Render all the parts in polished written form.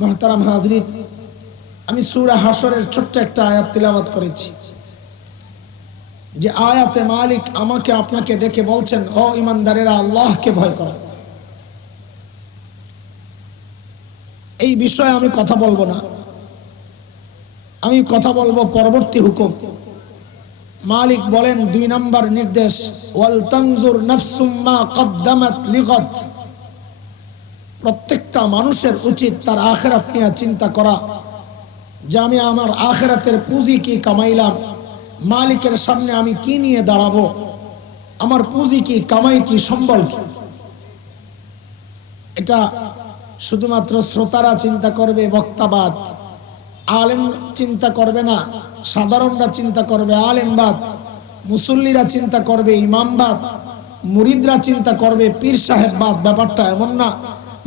মুহতারাম হাজরিন, আমি সূরা হাশরের ছোট্ট একটা আয়াত তিলাওয়াত করেছি, যে আয়াতে মালিক আমাকে আপনাকে ডেকে বলছেন, ও ঈমানদারেরা আল্লাহকে ভয় করো। এই বিষয়ে আমি কথা বলবো না, আমি কথা বলবো পরবর্তী হুকুম। মালিক বলেন 2 নম্বর নির্দেশ, ওয়াল তানজুর নাফসুম মা কদ্দামাত লিগাদ। প্রত্যেকটা মানুষের উচিত তার আখিরাত নিয়ে চিন্তা করা, যে আমি আমার আখিরাতের পুঁজি কি কামাইলাম, মালিকের সামনে আমি কি নিয়ে দাঁড়াবো, আমার পুঁজি কি, কামাই কি, সম্বল কি। এটা শুধুমাত্র শ্রোতারা চিন্তা করবে, বক্তাবাদ, আলেম চিন্তা করবে না, সাধারণরা চিন্তা করবে আলেমবাদ, মুসল্লিরা চিন্তা করবে ইমামবাদ, মুরিদরা চিন্তা করবে পীর সাহেববাদ। ব্যাপারটা এমন না।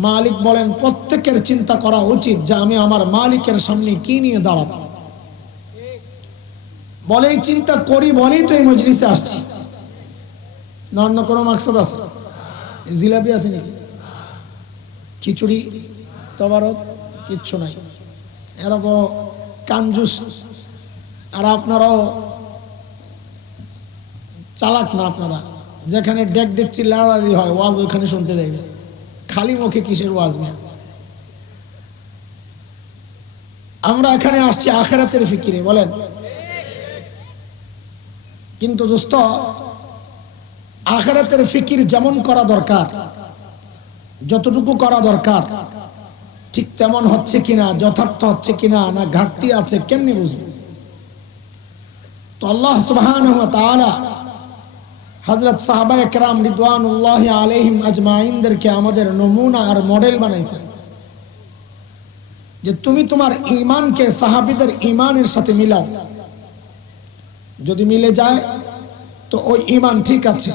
মালিক বলেন প্রত্যেকের চিন্তা করা উচিত যে আমি আমার মালিকের সামনে কি নিয়ে দাঁড়াবো। বলেই চিন্তা করি বলেই তো এই মজলিসে আসছি, না অন্য কোনো মাকসাদ আছে? জিলাপি আছে নাকি, খিচুড়ি, তবারক কিচ্ছু নাই। এরা বড় কাঞ্জুস, আর আপনারাও চালাক না। আপনারা যেখানে ডেক ডেকছি লাড়ালাড়ি হয়, ওয়াজ ওইখানে শুনতে যাইবে, খালি মুখে কিসের ওয়াজ? আমরা এখানে আসছি আখিরাতের ফিকিরে, বলেন। কিন্তু দোস্ত, আখিরাতের ফিকির যেমন করা দরকার, যতটুকু করা দরকার, ঠিক তেমন হচ্ছে কিনা, যথার্থ হচ্ছে কিনা, না ঘাটতি আছে, কেমনি বুঝবো? তো আল্লাহ সুবহানাহু ওয়া তাআলা হযরত সাহাবায়ে কেরাম রিদওয়ানুল্লাহি আলাইহিম আজমাইনদেরকে আমাদের নমুনা আর মডেল বানাইছেন, যে তুমি তোমার ঈমানকে সাহাবীদের ঈমানের সাথে মিলাও। যদি মিলে যায় তো ওই ঈমান ঠিক আছে,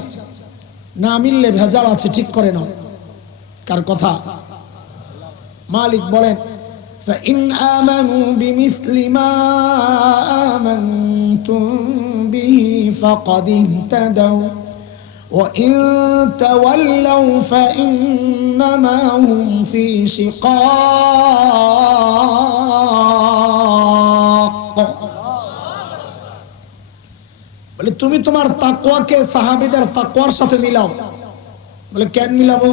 না মিললে ভেজাল আছে, ঠিক করে নাও। কার কথা? মালিক বলেন, فَإِنْ آمَنُوا بِمِثْلِ مَا آمَنْتُمْ بِهِ فَقَدِ اهْتَدَوْا وَإِنْ تَوَلَّوْا فَإِنَّمَا هُمْ فِي شِقَاقٍ। বলে তুমি তোমার তাকওয়াকে সাহাবীদের তাকওয়ার সাথে মিলাও। বলে কেন মিলাবো?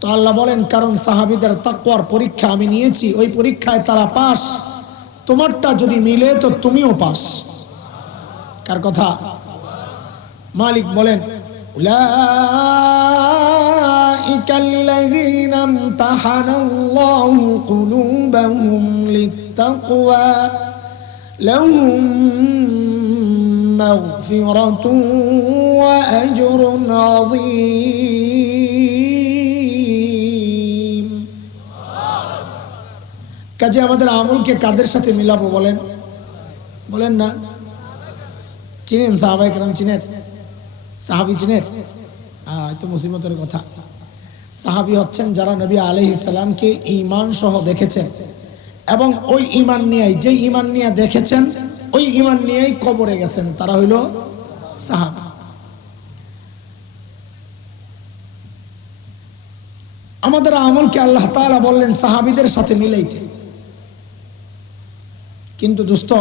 তো আল্লাহ বলেন, কারণ সাহাবীদের তাকওয়ার পরীক্ষা আমি নিয়েছি, ওই পরীক্ষায় তারা পাস। তোমারটা যদি মিলে তো তুমিও পাস। কার কথা? মালিক বলেন, উলাইকাল্লাযীনা ইমতাহানাল্লাহু কুলুবাহুম লিত্তাকওয়া লাহুম মাগফিরাতুন ওয়া আজরুন আযীম। কাজে আমাদের আমলকে কাদের সাথে মিলাবো বলেন? বলেন না। চিনেন সাহাবায়ে কেরাম? চিনেন সাহাবী? চিনেন? তো মুসিবতের কথা। সাহাবী হচ্ছেন যারা নবী আলাইহিস সালামকে ঈমান সহ দেখেছেন, এবং ওই ঈমান নিয়েই, যে ঈমান নিয়ে দেখেছেন ওই ঈমান নিয়েই কবরে গেছেন, তারা হইল সাহাবা। আমাদের আমলকে আল্লাহ তাআলা বললেন সাহাবীদের সাথে মিলাইতে। কিন্তু দোস্ত,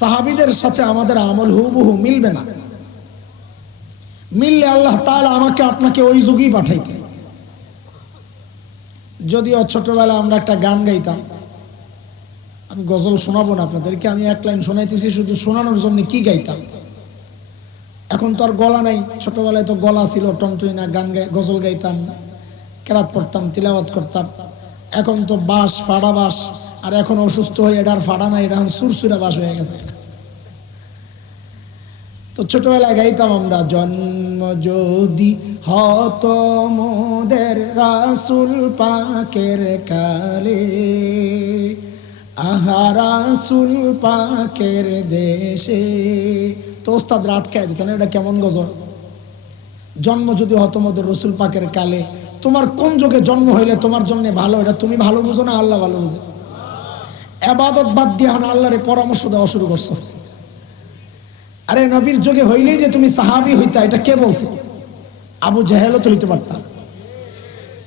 সাহাবীদের সাথে আমাদের আমল হুবহু মিলবে না। মিললে আল্লাহ তাআলা আমাকে আপনাকে ওই যুগেই পাঠাইতে। যদিও ছোটবেলা আমরা একটা গান গাইতাম, আমি গজল শোনাবো না আপনাদেরকে, আমি এক লাইন শোনাইতেছি শুধু শোনানোর জন্য। কি গাইতাম? এখন তো আর গলা নাই। ছোটবেলায় তো গলা ছিল, টনটই না, গান গজল গাইতাম, কেরাত পড়তাম, তিলাওয়াত করতাম। এখন তো বাঁশ, ফাড়া বাঁশ, আর এখন অসুস্থ হয়ে এটার ফাড়া নাই, এটা এখন সুরসুরা বাঁশ হয়ে গেছে। তো ছোটবেলায় গাইতাম আমরা, জন্ম যদি হত মোদের রাসূল পাকের কালে, আহা রাসূল পাকের দেশে। তো ওস্তাদরা আটকায় দিতেন, এটা কেমন গজল? জন্ম যদি হত মোদের রাসূল পাকের কালে, তোমার কোন যুগে জন্ম হইলে তোমার জন্য ভালো, এটা তুমি ভালো বুঝো না আল্লাহ ভালো বুঝে? ইবাদত বাদ দিয়ে এখন আল্লাহরে পরামর্শ দেওয়া শুরু করছো। আরে নবীর যুগে হইলেই যে তুমি সাহাবী হইতা, এটা কে বলছে? আবু জাহেলও তো হইতে পারতাম।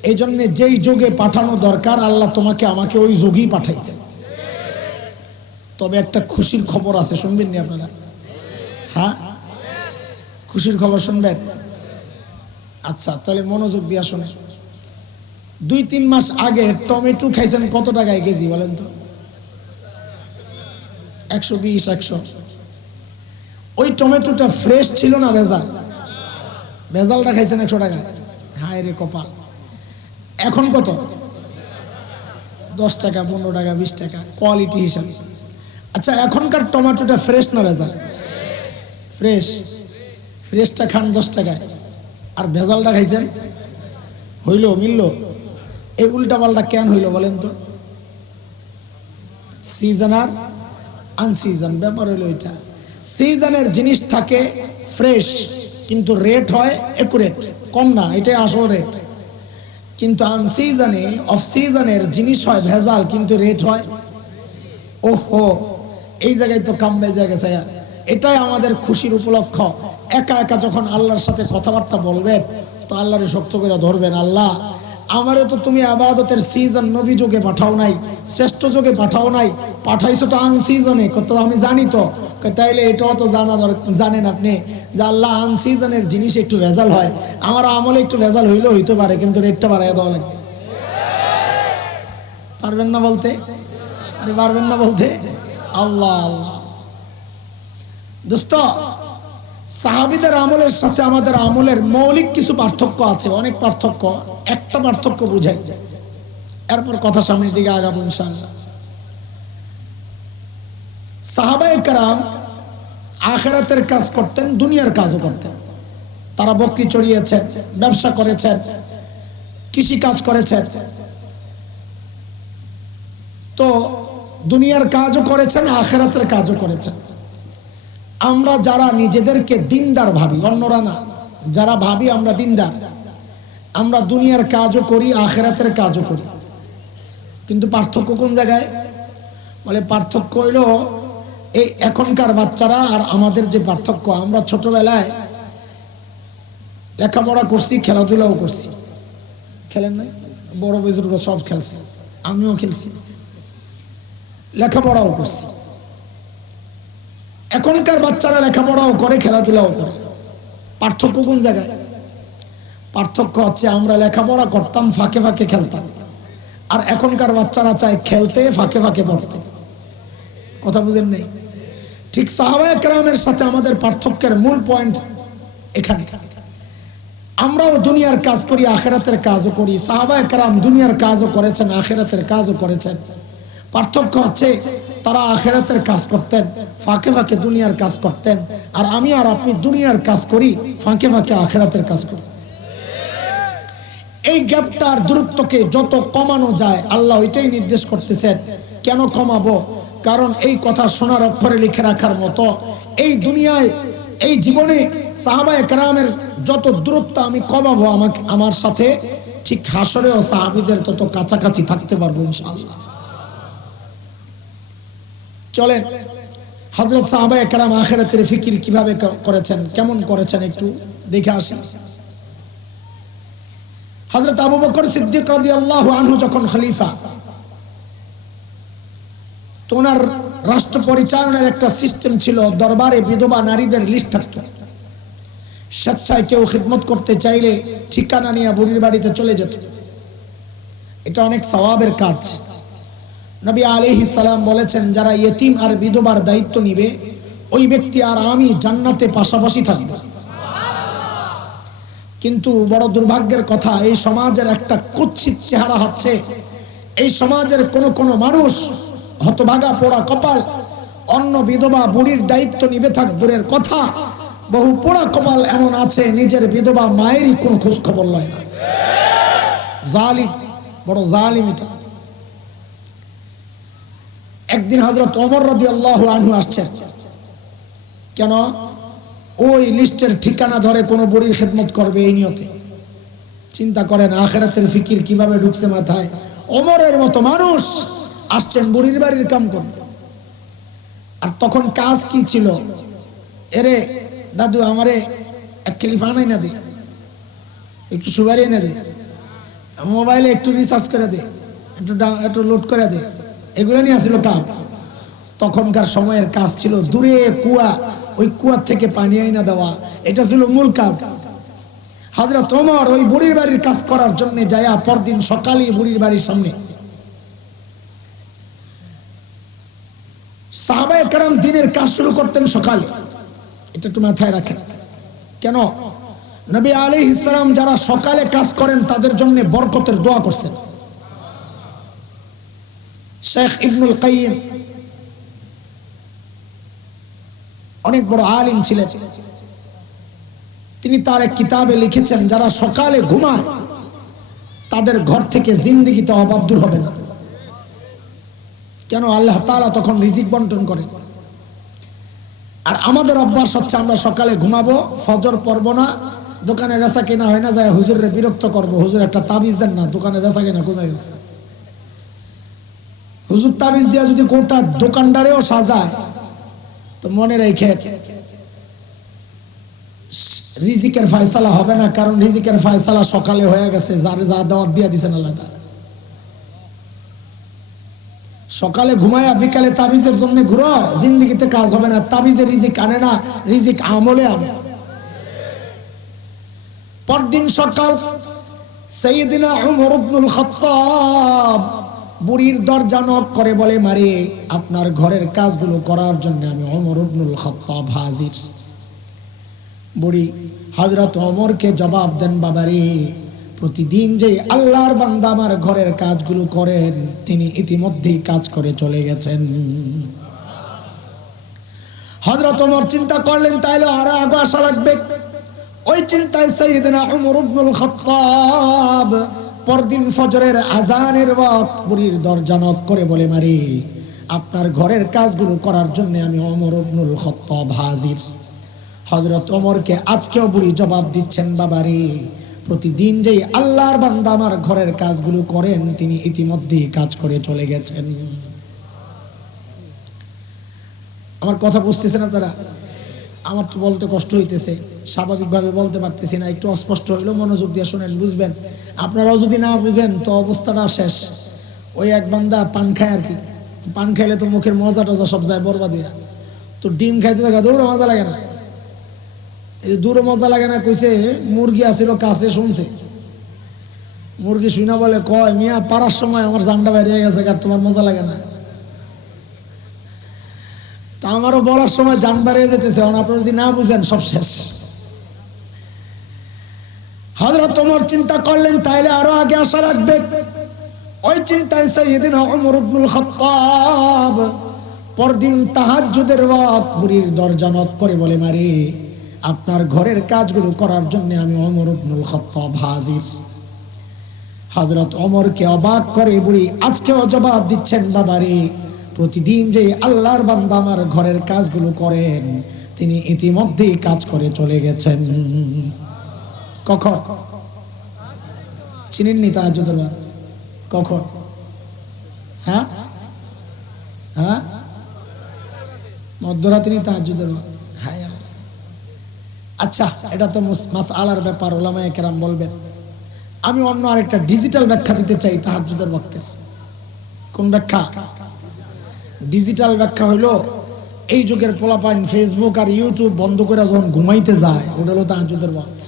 এই জন্য যেই যুগে পাঠানো দরকার আল্লাহ তোমাকে আমাকে ওই যুগেই পাঠাইছে। তবে একটা খুশির খবর আছে, শুনবেন নি আপনারা? হ্যাঁ, খুশির খবর শুনবেন? আচ্ছা তাহলে মনোযোগ দিয়া শুনে। 2-3 মাস আগে টমেটো খাইছেন কত টাকায় কেজি বলেন তো? 120-100। ওই টমেটোটা ফ্রেশ ছিল না ভেজাল? ভেজালটা খাইছেন 100 টাকায়। হায় রে কপাল। এখন কত? 10 টাকা, 15 টাকা, 20 টাকা কোয়ালিটি হিসাবে। আচ্ছা এখনকার টমেটোটা ফ্রেশ না ভেজাল? ফ্রেশ। ফ্রেশটা খান 10 টাকায়, আর ভেজালটা খাইছেন, হইল মিলল? এই উল্টাপাল্টা কেন হইল বলেন তো? সিজন আর আনসিজন ব্যাপার হইলো এটা। সিজনের জিনিস থাকে ফ্রেশ, কিন্তু রেট হয় একুরেট, কম না, এটাই আসল রেট। কিন্তু আনসিজনে, অফ সিজনের জিনিস হয় ভেজাল, কিন্তু রেট হয় ওহো। এই জায়গায় তো কাম বেজে গেছে। এটাই আমাদের খুশির উপলক্ষ। একা একা যখন আল্লাহর সাথে কথাবার্তা বলবেন তো আল্লাহরে শক্ত করে ধরবেন। আল্লাহ আমারে তো তুমি আবাদতের সিজন নবী যুগে পাঠাও নাই, শ্রেষ্ঠ যুগে পাঠাও নাই, পাঠাইছো তো আনসিজনে। কত আমি জানি তো। তাইলে এটাও তো জানেন আপনি যে আল্লাহ আনসিজনের জিনিস একটু ভেজাল হয়, আমার আমলে একটু ভেজাল হইলেও হইতে পারে, কিন্তু রেটটা বাড়াইয়া দেওয়া লাগবে। পারবেন না বলতে? আরে পারবেন না বলতে? আল্লাহ আল্লাহ। দোস্ত, সাহাবীদের আমলের সাথে আমাদের আমলের মৌলিক কিছু পার্থক্য আছে, অনেক পার্থক্য। একটা পার্থক্য বুঝাই, এরপর কথা সামনের দিকে আগাবো ইনশাআল্লাহ। সাহাবায়ে কেরাম আখিরাতের কাজ করতেন, দুনিয়ার কাজও করতেন। তারা বকরি চড়িয়েছেন, ব্যবসা করেছেন, কৃষি কাজ করেছেন, তো দুনিয়ার কাজও করেছেন, আখিরাতের কাজও করেছেন। আমরা যারা নিজেদেরকে দিনদার ভাবি, অন্যরা না, যারা ভাবি আমরা দিনদার, আমরা দুনিয়ার কাজও করি, আখিরাতের কাজও করি। কিন্তু পার্থক্য কোন জায়গায়? বলে পার্থক্য হইল এই এখনকার বাচ্চারা আর আমাদের যে পার্থক্য, আমরা ছোটবেলায় লেখাপড়া করছি, খেলাধুলাও করছি। খেলেন না? বড় বুজুর্গ সব খেলছে, আমিও খেলছি, লেখাপড়াও করছি। এখনকার বাচ্চারা লেখাপড়াও করে, খেলাধুলাও করে। পার্থক্য কোন জায়গায়? পার্থক্য হচ্ছে আমরা লেখাপড়া করতাম, ফাঁকে ফাঁকে খেলতাম, আর এখনকার বাচ্চারা চায় খেলতে ফাঁকে ফাঁকে পড়তে। কথা বুঝেন নেই? ঠিক সাহাবায়ে কেরামের সাথে আমাদের পার্থক্যের মূল পয়েন্ট এখানে। আমরাও দুনিয়ার কাজ করি, আখিরাতের কাজও করি। সাহাবায়ে কেরাম দুনিয়ার কাজও করেছেন, আখিরাতের কাজও করেছেন। পার্থক্য হচ্ছে তারা আখিরাতের কাজ করতেন, ফাঁকে ফাঁকে দুনিয়ার কাজ করতেন, আর আমি আর আপনি দুনিয়ার কাজ করি, ফাঁকে ফাঁকে আখিরাতের কাজ করি। এই গ্যাপটার দূরত্বকে যত কমানো যায় আল্লাহ ওইটাই নির্দেশ করতেছেন। কেন কমাবো? কারণ এই কথা শোনার অক্ষরে লিখে রাখার মতো এই দুনিয়ায়, এই জীবনে সাহাবায়ে কেরামের যত দূরত্ব আমি কমাবো আমার সাথে, ঠিক হাসরেও সাহাবীদের তত কাছাকাছি থাকতে পারবো ইনশাআল্লাহ। চলেন হযরত সাহাবায়ে কেরাম আখিরাতের ফিকির কিভাবে করেছেন, কেমন করেছেন একটু দেখে আসি। হযরত আবু বকর সিদ্দিক রাদিয়াল্লাহু আনহু যখন খলিফা, তো ওনার রাষ্ট্র পরিচালনার একটা সিস্টেম ছিল। দরবারে বিধবা নারীদের লিস্ট থাকতো। স্বেচ্ছায় কেউ খিদমত করতে চাইলে ঠিকানা নিয়ে বুড়ির বাড়িতে চলে যেত। এটা অনেক সওয়াবের কাজ। নবী আলাইহিস সালাম বলেছেন, যারা ইয়েতিম আর বিধবার দায়িত্ব নিবে ওই ব্যক্তি আর আমি জান্নাতে পাশাপাশি থাকব। কিন্তু বড় দুর্ভাগ্যের কথা, এই সমাজের একটা কুৎসিত চেহারা হচ্ছে, এই সমাজের কোন মানুষ হতভাগা পোড়া কপাল অন্য বিধবা বুড়ির দায়িত্ব নিবে থাক দূরের কথা, বহু পোড়া কপাল এমন আছে নিজের বিধবা মায়েরই কোন খোঁজ খবর লয় না। জালিম, বড় জালিম এটা। একদিন হযরত ওমর রাদিয়াল্লাহু আনহু আসছেন। কেন? ওই লিস্টের ঠিকানা ধরে কোন বুড়ির খেদমত করবে এই নিয়তে। চিন্তা করেন আখিরাতের ফিকির কিভাবে ঢুকছে মাথায়। ওমরের মতো মানুষ আসছেন বুড়ির বাড়ির কাম করতে। আর তখন কাজ কি ছিল? এরে দাদু আমারে এক খলিফা নাই না দে, একটু সুগারি এনে দে, মোবাইলে একটু রিসার্চ করে দে, একটু লোড করে দে, এগুলো নিয়ে আসছিল কাজ। তখনকার সময়ের কাজ ছিল দূরে কুয়া, ওই কুয়ার থেকে পানি আইনা দেওয়া, এটা ছিল মূল কাজ। হযরত ওমর ওই বুড়ির বাড়ির কাজ করার জন্য যায়া পরদিন সকালে বুড়ির বাড়ির সামনে সাহাবায়ে কেরাম দিনের কাজ শুরু করতেন সকালে। এটা একটু মাথায় রাখেন। কেন? নবী আলাইহিস সালাম যারা সকালে কাজ করেন তাদের জন্য বরকতের দোয়া করছেন। শেখ ইবনুল কাইয়িম অনেক বড় আলিম ছিলেন, তিনি তার এক কিতাবে লিখেছেন যারা সকালে ঘুমায় তাদের ঘর থেকে জিন্দেগিতে অভাব দূর হবে না। কেন? আল্লাহ তাআলা তখন রিজিক বন্টন করেন। আর আমাদের অভ্যাস হচ্ছে আমরা সকালে ঘুমাবো, ফজর পড়ব না, দোকানে বেচা কেনা হয় না, যায় হুজুরে বিরক্ত করব, হুজুর একটা তাবিজ দেন না, দোকানে বেচা কেনা কমে গেছে। হুজুর তাবিজ দিয়া যদি কোটা দোকানদারেও সাজায় তো মনে রেখে রিজিকের ফয়সালা হবে না, কারণ রিজিকের ফয়সালা সকালে হয়ে গেছে, যারে যা দাওয়াত দিয়ে দিয়েছেন আল্লাহ তাআলা। সকালে ঘুমায়া বিকালে তাবিজের জন্য ঘুরো, জিন্দেগিতে কাজ হবে না। তাবিজে রিজিক আনে না, রিজিক আমলে আনে। পরদিন সকাল সাইয়েদনা উমর ইবনুল খাত্তাব বুড়ির দরজা নক করে বলে, মারে আপনার ঘরের কাজগুলো করার জন্য আমি উমর ইবনুল খাত্তাব হাজির। বুড়ি হযরত ওমরকে জবাব দেন, বাবারে প্রতিদিন যে আল্লাহর বান্দা আমার ঘরের কাজগুলো করেন তিনি ইতিমধ্যেই কাজ করে চলে গেছেন। হযরত ওমর চিন্তা করলেন তাইলে আরো আগে আসা লাগবে। ওই চিন্তায় সাইয়েদনা উমর ইবনুল খাত্তাব পরদিন ফজরের আজানের ওয়াক্ত বুড়ির দরজা নক করে বলে, মারি আপনার ঘরের কাজগুলো করার জন্য আমি উমর ইবনুল খাত্তাব হাজির। হযরত ওমরকে আজকেও বুড়ি জবাব দিচ্ছেন, বাবারে প্রতিদিন যেই আল্লাহর বান্দা আমার ঘরের কাজগুলো করেন তিনি ইতিমধ্যেই কাজ করে চলে গেছেন। আমার কথা বুঝতেছেন আপনারা? আমার তো বলতে কষ্ট হইতেছে, স্বাভাবিকভাবে বলতে পারতেছি না, একটু অস্পষ্ট হইলেও মনোযোগ দিয়ে শুনেন, বুঝবেন। আপনারাও যদি না বুঝেন তো অবস্থাটা শেষ। ওই এক বান্দা পান খায় আর কি, পান খাইলে তো মুখের মজা টজা সব যায় বরবাদিয়া। তো ডিম খাইতে থাকা দৌড়ে মজা লাগে না, এই দূরে মজা লাগে না কইছে, মুরগি আসিল কাছে শুনছে, মুরগি শুনা বলে কয়, মিয়া পারার সময় আমার জানটা বেরিয়ে গেছে, আর তোমার মজা লাগে না। তা আমারও বলার সময় জান বেরিয়ে যেতেছে, আপনারা যদি না বুঝেন সব শেষ। হযরত ওমর চিন্তা করলেন তাইলে আরো আগে আসা লাগবে। ওই চিন্তায় সাইয়েদনা উমর ইবনুল খাত্তাব পরদিন তাহাজ্জুদের ওয়াক্ত বুড়ির দরজা নক করে বলে, মারে আপনার ঘরের কাজগুলো করার জন্য আমি উমর ইবনুল খাত্তাব হাজির। হযরত ওমরকে অবাক করে বুড়ি আজকেও জবাব দিচ্ছেন, বাবারে প্রতিদিন যে আল্লাহর বান্দা আমার ঘরের কাজগুলো করেন তিনি ইতিমধ্যেই কাজ করে চলে গেছেন। কখন চিনেননি তাহাজ্জুদের ওয়াক্ত? কখন? হ্যাঁ হ্যাঁ, মধ্যরাত্রি তাহাজ্জুদের ওয়াক্ত। আচ্ছা, এটা তো মাসআলার ব্যাপার, উলামায়ে কেরাম বলবেন। আমি অন্য আরেকটা ডিজিটাল ব্যাখ্যা দিতে চাই তাহাজ্জুদের ওয়াক্তের। কোন ব্যাখ্যা? ডিজিটাল ব্যাখ্যা হইলো এই যুগের পোলাপাইন ফেসবুক আর ইউটিউব বন্ধ করে যখন ঘুমাইতে যায় ওটা হলো তাহাজ্জুদের ওয়াক্ত।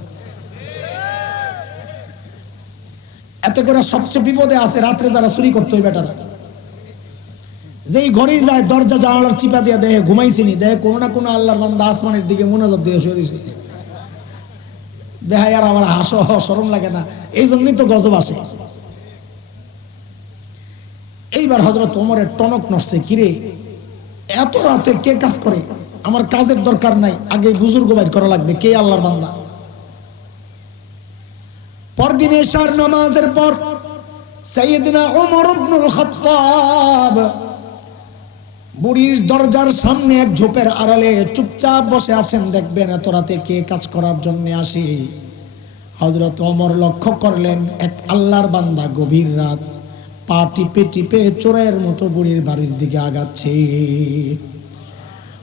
এতে করে সবচেয়ে বিপদে আছে রাত্রে যারা চুরি করতে হয় বেটারা, যেই ঘরেই যায় দরজা জানালার চিপা দিয়ে দেখে ঘুমাইছিনি, দেখে কোনো না কোনো আল্লাহর বান্দা আসমানের দিকে মুনাজাত দিয়ে শুয়ে দিয়েছে। দেখায় আর আমার হাসো শরম লাগে না, এই জন্যই তো গজব আসে। এইবার হযরত ওমরের টনক নড়ছে, কিরে এত রাতে কে কাজ করে? আমার কাজের দরকার নাই, আগে বুজুর্গ বাইর করা লাগবে, কে আল্লাহর বান্দা। পরদিন এশার নামাজের পর সাইয়েদনা ওমর ইবনুল খাত্তাব বুড়ির দরজার সামনে এক ঝোপের আড়ালে চুপচাপ বসে আছেন। দেখবেন এত রাতে কে কাজ করার জন্য আসে। হযরত ওমর লক্ষ্য করলেন এক আল্লাহর বান্দা গভীর রাত পা টিপে টিপে চোরের মতো বুড়ির বাড়ির দিকে আগাচ্ছে।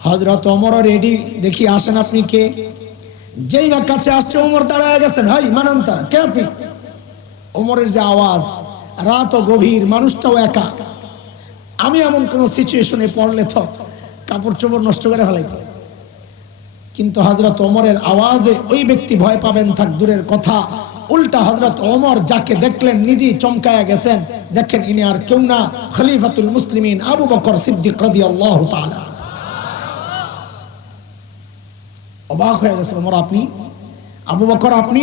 হযরত ওমর রেডি, দেখি আসেন আপনি কে? যেই না কাছে আসছে ওমর দাঁড়ায় গেছেন, হাই মানান্তা কে আপনি? ওমরের যে আওয়াজ, রাত ও গভীর, মানুষটাও একা, আমি এমন কোন সিচুয়েশনে পড়লে তো কাপড় চোপড় নষ্ট করে ফেলাইতো, কিন্তু হযরত ওমরের আওয়াজে ওই ব্যক্তি ভয় পাবেন থাক দূরের কথা, উল্টা হযরত ওমর যাকে দেখলেন নিজেই চমকায়া গেছেন, দেখেন ইনি আর কেউ না, খলিফাতুল মুসলিমিন আবু বকর সিদ্দিক রাদিয়াল্লাহু তাআলা। অবাক হয়ে গেছে ওমর, আপনি আবু বকর, আপনি?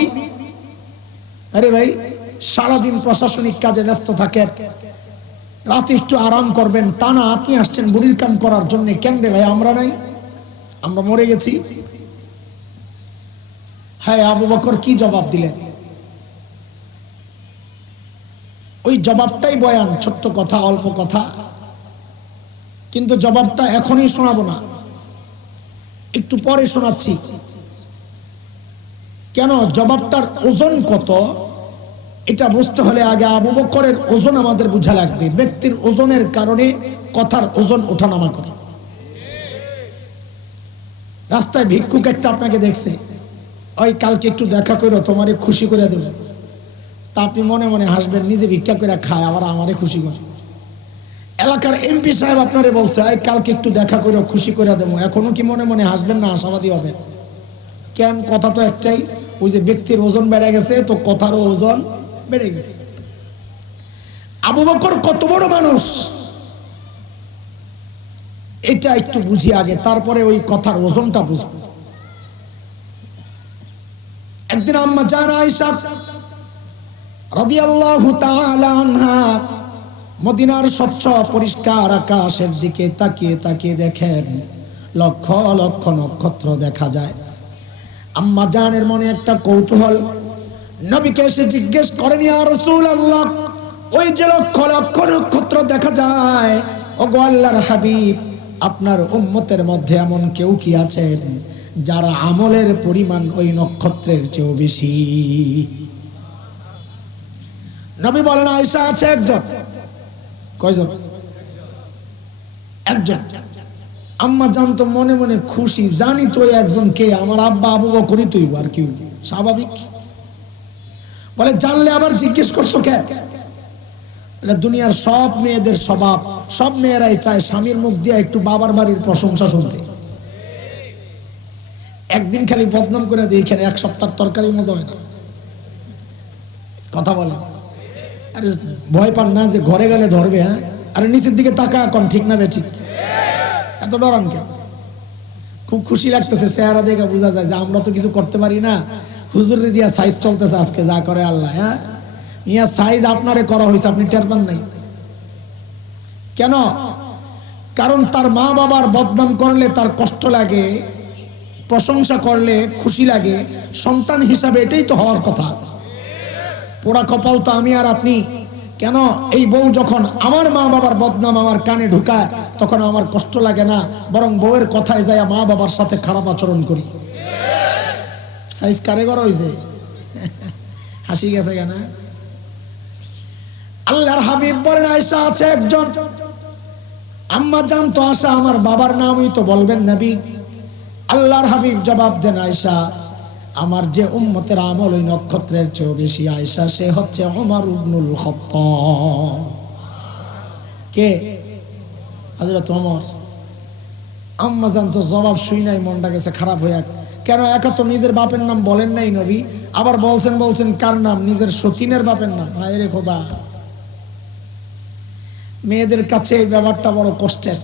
আরে ভাই, সারাদিন প্রশাসনিক কাজে ব্যস্ত থাকেন, রাতে একটু আরাম করবেন তা না, আপনি আসছেন বুড়ির কাম করার জন্য। কেন রে ভাই, আমরা নাই? আমরা মরে গেছি? হ্যাঁ, আবু বকর কি জবাব দিলেন? ওই জবাবটাই বয়ান, ছোট্ট কথা, অল্প কথা, কিন্তু জবাবটা এখনই শোনাবো না, একটু পরে শোনাচ্ছি। কেন, জবাবটার ওজন কত এটা বুঝতে হলে আগে আবু বকরের ওজন আমাদের বোঝা লাগবে। ব্যক্তির ওজনের কারণে কথার ওজন ওঠানামা করে। রাস্তায় ভিক্ষুক একটা আপনাকে দেখছে, ওই কালকে একটু দেখা করো, তোমারে খুশি করে দেব, তা আপনি মনে মনে হাসবেন, নিজে ভিক্ষা করে খায় আবার আমারে খুশি করে। এলাকার এমপি সাহেব আপনারে বলছে, ওই কালকে একটু দেখা করো, খুশি করে দেবো, এখনো কি মনে মনে হাসবেন না আশাবাদী হবেন? কেন, কথা তো একটাই, ওই যে ব্যক্তির ওজন বেড়ে গেছে, তো কথারও ওজন বেড়ে গেছে। আবু বকর কত বড় মানুষ এটা একটু বুঝি আগে, তারপরে ওই কথার ওজনটা বুঝবো। একদিন আম্মা জান আয়েশা রাদিয়াল্লাহু তাআলা আনহা মদিনার স্বচ্ছ পরিষ্কার আকাশের দিকে তাকিয়ে তাকিয়ে দেখেন লক্ষ লক্ষ নক্ষত্র দেখা যায়। আম্মা জানের মনে একটা কৌতূহল, নবীকে এসে জিজ্ঞেস করেন, ইয়া রাসূলুল্লাহ, ওই যে লক্ষ লক্ষ নক্ষত্র দেখা যায়, ওগো আল্লাহর হাবিব, আপনার উম্মতের মধ্যে এমন কেউ কি আছেন যারা আমলের পরিমাণ ওই নক্ষত্রের চেয়েও বেশি? নবী বলেন, আয়েশা আছে একজন। কয়জন? একজন। আম্মা জানতো মনে মনে খুশি, জানি তো একজন কে, আমার আব্বা আবু বকরই তুই, আর কি স্বাভাবিক। বলে, জানলে আবার জিজ্ঞেস করছো কেন? দুনিয়ার সব মেয়েদের স্বভাব, সব মেয়েরাই চায় স্বামীর মুখ দিয়ে একটু বাবার বাড়ির প্রশংসা শুনতে। একদিন খালি বদনাম করে দিই, এখানে এক সপ্তাহ তরকারি মজা হয় না। কথা বলে, আরে ভয় পান না যে ঘরে গেলে ধরবে? হ্যাঁ, আরে নিচের দিকে তাকা এখন, ঠিক না বে ঠিক? এত ডরান কেন? খুব খুশি লাগতেছে, চেহারা দেখে বোঝা যায় যে আমরা তো কিছু করতে পারি না, হুজুরে দিয়া সাইজ চলতেছে আজকে, যা করে আল্লাহ। হ্যাঁ, ইয়া সাইজ আপনারে করা হয়েছে, আপনি টের পান নাই কেন? কারণ তার মা বাবার বদনাম করলে তার কষ্ট লাগে, প্রশংসা করলে খুশি লাগে। সন্তান হিসাবে এটাই তো হওয়ার কথা। পোড়া কপাল তো আমি আর আপনি। কেন, এই বউ যখন আমার মা বাবার বদনাম আমার কানে ঢুকায়, তখন আমার কষ্ট লাগে না, বরং বউয়ের কথায় যায় মা বাবার সাথে খারাপ আচরণ করি। সাইজ কারিগর হয়েছে, হাসি গেছে কেন? আল্লাহর হাবিব বলেন, আয়েশা আছে একজন। আম্মা জান তো আশা আমার বাবার নামই তো বলবেন নবী। আল্লাহর হাবিব জবাব দেন, আয়েশা, আমার যে উম্মতের আমল ওই নক্ষত্রের চেয়েও বেশি আয়েশা, সে হচ্ছে ওমর ইবনুল খাত্তাব। কে? হযরত ওমর। আম্মা জান তো জবাব শুই নাই, মনটা গেছে খারাপ হয়ে। কেন, একা তো নিজের বাপের নাম বলেন নাই নবী, আবার বলছেন কার নাম? নিজের সতীনের বাপের নাম। হায় রে খোদা, মেয়েদের কাছে এই ব্যাপারটা বড় কষ্টের।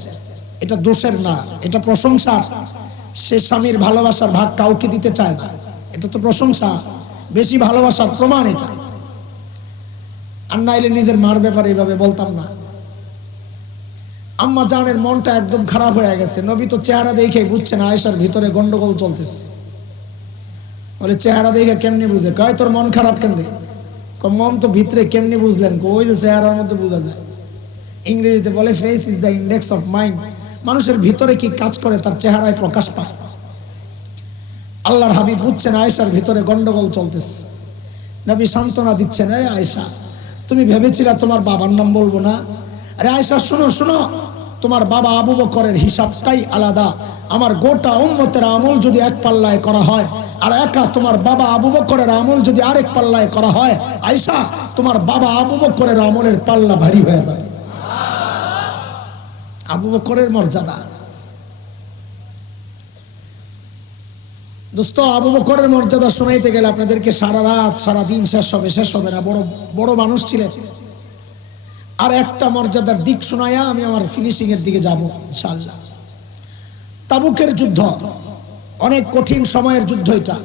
এটা দোষের না, এটা প্রশংসা। সে স্বামীর ভালোবাসার ভাগ কাউকে দিতে চায় না, এটা তো প্রশংসা, বেশি ভালোবাসার প্রমাণ এটা। আর নাইলে নিজের মার ব্যাপারে এইভাবে বলতাম না। আম্মা জানের মনটা একদম খারাপ হয়ে গেছে। নবী তো চেহারা দেখে বুঝছেন আয়েশার ভিতরে গন্ডগোল চলতেছে। বলে, চেহারা দেখে কেমনি বুঝে? কয়, তোর মন খারাপ কেন রে? মন তো ভিতরে কেমনি বুঝলেন? ওই যে চেহারার মধ্যে বোঝা যায়। ইংরেজিতে বলে, face is the index of mind. মানুষের ভিতরে কি কাজ করে তার চেহারায় প্রকাশ পায়। আল্লাহর হাবিব বুঝছেন আয়েশার ভিতরে গন্ডগোল চলতেছে। নবী সান্ত্বনা দিচ্ছেন, আয়েশা, তুমি ভেবেছিলা তোমার বাবার নাম বলবো না? আরে আয়েশা, শোনো শোনো, তোমার বাবা আবু বকরের হিসাবটাই আলাদা। আমার গোটা উম্মতের আমল যদি এক পাল্লায় করা হয়, আর একা তোমার বাবা আবু বকরের আমল যদি আরেক পাল্লায় করা হয়, আয়েশা তোমার বাবা আবু বকরের আমলের পাল্লা ভারী হয়ে যাবে। আবু বকরের মর্যাদা দোস্ত, আবু বকরের মর্যাদা শোনাইতে গেলে আপনাদেরকে সারা রাত সারা দিন শেষ হবে না। বড় বড় মানুষ ছিলেন। আর একটা মর্যাদার দিক শোনায়া আমি আমার ফিনিশিং এর দিকে যাব ইনশাআল্লাহ। তাবুকের যুদ্ধ অনেক কঠিন সময়ের যুদ্ধ, এটা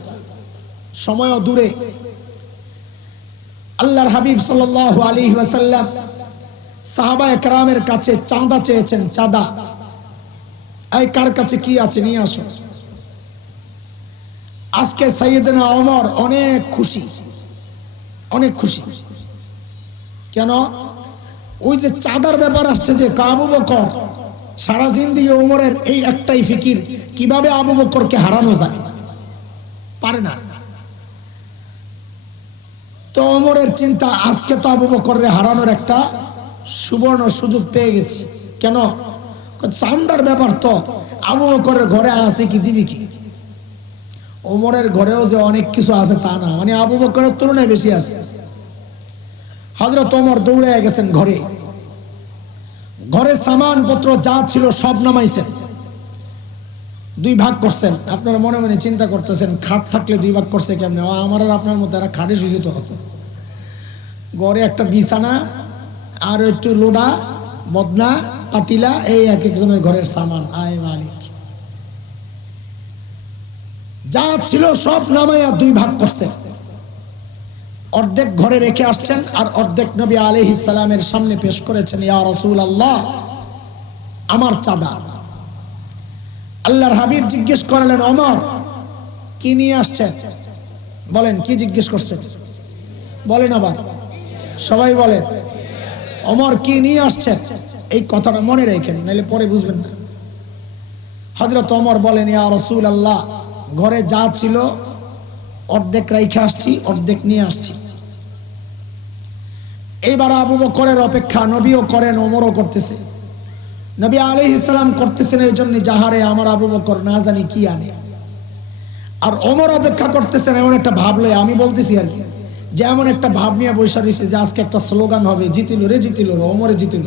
সময়ও দূরে। আল্লাহর হাবিব সাল্লাল্লাহু আলাইহি ওয়াসাল্লাম সাহাবায়ে কেরামের কাছে চাঁদা চেয়েছেন। চাঁদা, এই কার কাছে কি আছে নিয়ে আসো। আজকে সাইয়েদনা ওমর অনেক খুশি, অনেক খুশি। কেন? ওই যে চাঁদার ব্যাপার আসছে, যে আবু বকর সারা জিন্দেগি ওমরের এই একটাই ফিকির, কিভাবে আবু বকরকে হারানো যায়, পারে না। তো ওমরের চিন্তা, আজকে তো আবু বকরকে হারানোর একটা সুবর্ণ সুযোগ পেয়ে গেছি। কেন? চাঁদার ব্যাপার তো, আবু বকরের ঘরে আছে কি দিবি কি? ওমরের ঘরেও যে অনেক কিছু আছে তা না, মানে আবু বকরের তুলনায় বেশি আছে। হযরত ওমর দৌড়ে গেছেন ঘরে, ঘরের সামানপত্র যা ছিল সব নামাইছেন, দুই ভাগ করছেন। আপনারা মনে মনে চিন্তা করতেছেন, খাট থাকলে দুই ভাগ করছে কেমনে? আমার আর আপনার মতো এরা খাটে সুযোগ হতো। ঘরে একটা বিছানা আর একটু লোডা বদনা পাতিলা, এই এক একজনের ঘরের সামান। আয় মালিক, যা ছিল সব নামাইয়া দুই ভাগ করছেন। অর্ধেক ঘরে রেখে আসছেন আর অর্ধেক নবী আলাইহিস সালামের সামনে পেশ করেছেন। ইয়া রাসূলুল্লাহ, আমার চাঁদা। আল্লাহর হাবিব জিজ্ঞেস করলেন, ওমর কি নিয়ে আসছেন? বলেন, কি জিজ্ঞেস করছেন? বলেন আবার, সবাই বলেন। ওমর কি নিয়ে আসছেন? এই কথাটা মনে রাখেন, নাহলে পরে বুঝবেন না। হযরত ওমর বলেন, ইয়া রাসূলুল্লাহ, ঘরে যা ছিল অর্ধেক রেখে আসছি, অর্ধেক নিয়ে আসছি। এইবার আবু বকরের অপেক্ষা নবীও করেন, ওমরও করতেছে। নবী আলাইহিস সালাম করতেছেন এই জন্য, যাহারে আমার আবু বকর না জানি কি আনে। আর ওমর অপেক্ষা করতেছেন এমন একটা ভাব লয়ে, আমি বলতেছি আর কি, যে এমন একটা ভাব নিয়ে বসে রয়েছে যে আজকে একটা স্লোগান হবে, জিতিল রে জিতিল রে, ওমরে জিতিল।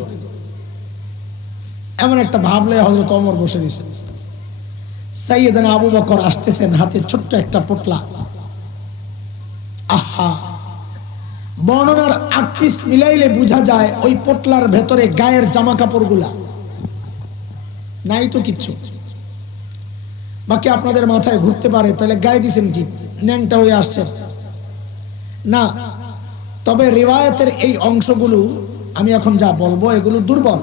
এমন একটা ভাব লয়ে হযরত ওমর বসে রয়েছেন। সাইয়েদনা আবু বকর আসতেছেন, হাতে ছোট্ট একটা পোটলা। আহা, বর্ণনার আকপিস মিলাইলে বোঝা যায় ওই পোটলার ভেতরে গায়ের জামা কাপড় গুলা নাই তো কিচ্ছু। বাকি আপনাদের মাথায় ঘুরতে পারে, তাহলে গায়ে দিছেন কি, ন্যাংটা হয়ে আসছে না। তবে রিওয়ায়াতের এই অংশগুলো আমি এখন যা বলবো এগুলো দুর্বল।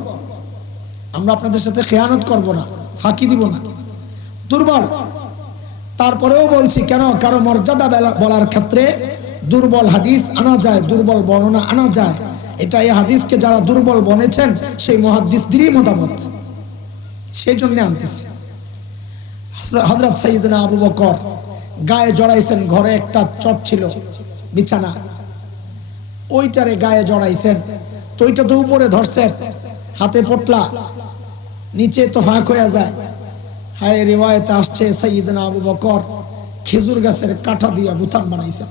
আমরা আপনাদের সাথে খেয়ানত করব না, ফাঁকি দিব না, দুর্বল। তারপরেও বলছি, কেন? কারো মর্যাদা বলার ক্ষেত্রে দুর্বল হাদিস আনা যায়, দুর্বল বর্ণনা আনা যায়। এটা এই হাদিসকে যারা দুর্বল বলেছেন সেই মুহাদ্দিসদেরই মতামত, সেই জন্য আনতেছি। হযরত সাইয়েদনা আবু বকর গায়ে জড়াইছেন, ঘরে একটা চট ছিল বিছানা, ওইটারে গায়ে জড়াইছেন। তো ওইটা তো উপরে ধরছেন, হাতে পোটলা, নিচে তো ফাঁক হয়ে যায়। হায়, রিওয়ায়েতে আসছে সাইয়েদনা আবু বকর খেজুর গাছের কাঁটা দিয়া বুতাম বানাইছেন,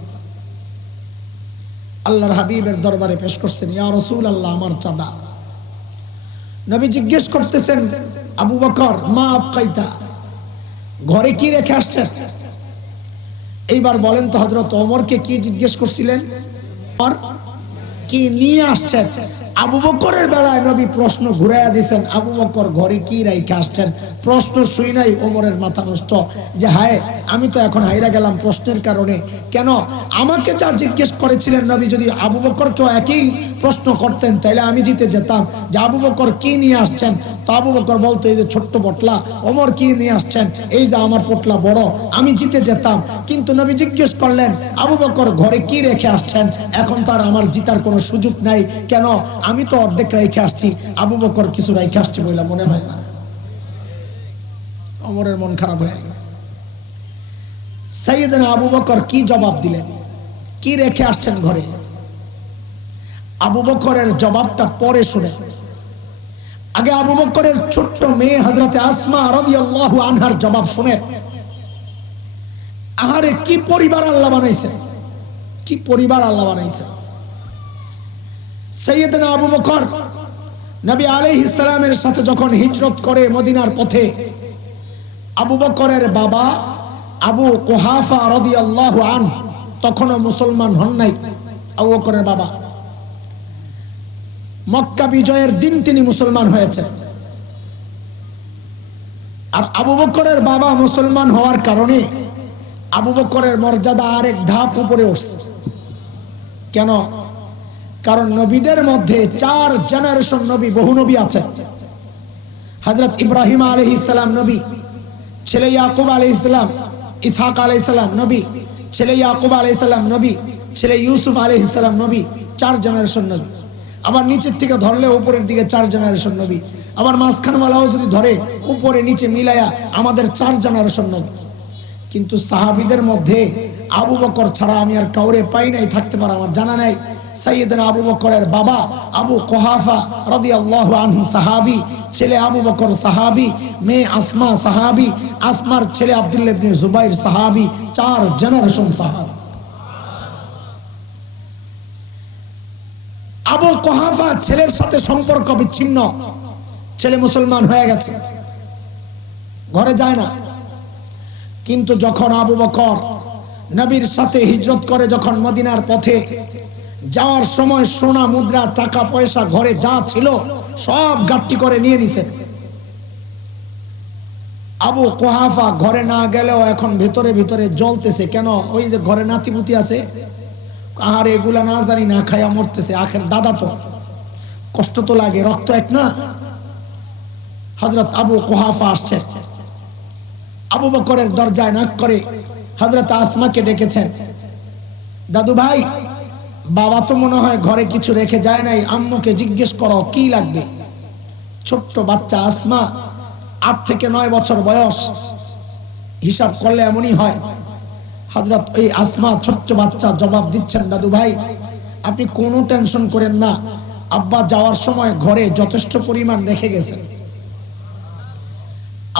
আল্লাহর হাবিবের দরবারে পেশ করছেন। ইয়া রাসূলুল্লাহ, আমার চাঁদা। নবী জিজ্ঞেস করতেছেন, আবু বকর মা আবকাইতা, ঘরে কি রেখে আসছেন? এইবার বলেন তো, হযরত ওমরকে কি জিজ্ঞেস করছিলেন? আর কি নিয়ে আসছেন? আবু বকরের বেলায় নবী প্রশ্ন ঘুরাইয়া দিয়েছেন, আবু বকর ঘরে কি রেখে আসছেন? প্রশ্ন শুই নাই ওমরের মাথা নষ্ট, যে হায় আমি তো এখন হাইরা গেলাম প্রশ্নের কারণে। কেন? আমাকে যা জিজ্ঞেস করেছিলেন নবী, যদি আবু বকরকেও একই প্রশ্ন করতেন তাহলে আমি জিতে যেতাম, যে আবু বকর কি নিয়ে আসছেন? তো আবু বকর বলতো, এই যে ছোট্ট পোটলা। ওমর কি নিয়ে আসছেন? এই যে আমার পোটলা বড়, আমি জিতে যেতাম। কিন্তু নবী জিজ্ঞেস করলেন, আবু বকর ঘরে কি রেখে আসছেন? এখন তার আমার জিতার কোনো সুযোগ নাই। কেন? আমি তো অর্ধেক রেখে আসছি, আবু বকর কিছু রেখে আসছে বলে মনে হয় না। ওমরের মন খারাপ হয়ে গেছে। সাইয়েদনা আবু বকর কি জবাব দিলেন? কি রেখে আসছেন ঘরে? আবু বকরের জবাবটা পরে শুনে। আগে আবু বকরের ছোট্ট মেয়ে হযরতে আসমা রাদিয়াল্লাহু আনহার জবাব শুনে, আহারে কি পরিবার আল্লাহ বানাইছে, কি পরিবার আল্লাহ বানাইছে। সাইয়েদনা আবু বকর নবী আলাইহিস সালামের সাথে যখন হিজরত করে মদিনার পথে, আবু বকরের বাবা আবু কুহাফা রাদিয়াল্লাহু আনহু তখনও মুসলমান হন নাই। আবু বকরের বাবা মক্কা বিজয়ের দিন তিনি মুসলমান হয়েছে। আর আবু বকরের বাবা মুসলমান হওয়ার কারণে আবু বকরের মর্যাদা আরেক ধাপ উপরে উঠছে। কেন? কারণ নবীদের মধ্যে 4 জেনারেশন নবী, বহু নবী আছেন। হযরত ইব্রাহিম আলাইহিস সালাম নবী, ছেলে ইয়াকুব আলাইহিস সালাম, ইসহাক আলাইহিস সালাম নবী, ছেলে ইয়াকুব আলাইহিস সালাম নবী, ছেলে ইউসুফ আলাইহিস সালাম নবী, 4 জেনারেশন নবী। আবার নিচের থেকে ধরলে উপরের দিকে 4 জেনারেশন নবী, আবার মাঝখানওয়ালাও যদি ধরে উপরে নিচে মিলায়া আমাদের 4 জেনারেশন নবী। কিন্তু সাহাবীদের মধ্যে আবু বকর ছাড়া আমি আর কাউরে পাই নাই, থাকতে পারে আমার জানা নাই। সাইয়েদনা আবু বকরের বাবা আবু কুহাফা রাদিয়াল্লাহু আনহু সাহাবী, ছেলে আবু বকর সাহাবী, মেয়ে আসমা সাহাবী, আসমার ছেলে আব্দুল্লাহ ইবনে জুবাইর সাহাবী, 4 জেনারেশন সাহাবী। আবু কুহাফা ছেলের সাথে সম্পর্ক বিচ্ছিন্ন, ছেলে মুসলমান হয়ে গেছে, ঘরে যায় না। কিন্তু যখন আবু বকর নবীর সাথে হিজরত করে, যখন মদিনার পথে যাওয়ার সময় সোনা মুদ্রা টাকা পয়সা ঘরে যা ছিল সব গাট্টি করে নিয়ে নিছে। আবু কুহাফা ঘরে না গেলেও এখন ভিতরে ভিতরে জ্বলতেছে। কেন? ওই যে ঘরে নাতিপুতি আছে, আর এগুলা না জানি না খায়া মরতেছে, আখের দাদা তো কষ্ট তো লাগে, রক্ত এক না। হযরত আবু কুহাফা আসছে, আবু বকরের দরজায় knock করে হযরত আসমাকে ডেকেছেন, দাদু ভাই, বাবা তো মনে হয় ঘরে কিছু রেখে যায় নাই, আম্মুকে জিজ্ঞেস করো কি লাগবে। ছোট্ট বাচ্চা আসমা, 8 থেকে 9 বছর বয়স, হিসাব করলে এমনই হয়। হযরত এই আসমা ছোট্ট বাচ্চা জবাব দিচ্ছেন, দাদু ভাই আপনি কোনো টেনশন করেন না, আব্বা যাওয়ার সময় ঘরে যথেষ্ট পরিমাণ রেখে গেছেন।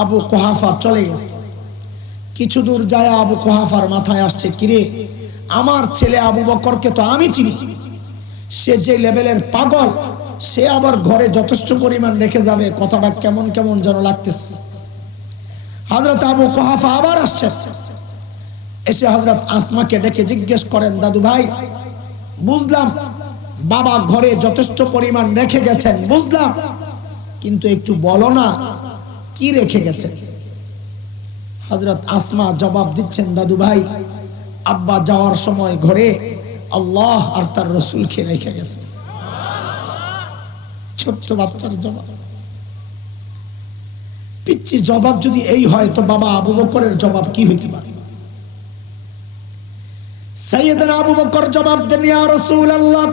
আবু কুহাফা চলে গেছে। কিছু দূর যায় আবু কুহাফার মাথায় আসছে, কিরে আমার ছেলে আবু বকরকে তো আমি চিনি, সে যে লেভেলের পাগল, সে আবার ঘরে যথেষ্ট পরিমাণ রেখে যাবে, কথাটা কেমন কেমন যেন লাগতেছে। হযরত আবু কুহাফা আবার আসছে, এসে হযরত আসমাকে ডেকে জিজ্ঞেস করেন, দাদু ভাই বুঝলাম বাবা ঘরে যথেষ্ট পরিমাণ রেখে গেছেন, বুঝলাম, কিন্তু একটু বলো না কি রেখে গেছেন। হযরত আসমা জবাব দিচ্ছেন, দাদু ভাই আব্বা যাওয়ার সময় ঘরে আল্লাহ আর তার রাসূলকে রেখে গেছে। ছোট্ট বাচ্চার জবাব। পিচ্চির জবাব যদি এই হয় তো বাবা আবু বকরের জবাব কি হইতে পারে? সাইয়েদনা আবু বকর জবাব দেন, ইয়া রাসূলুল্লাহ,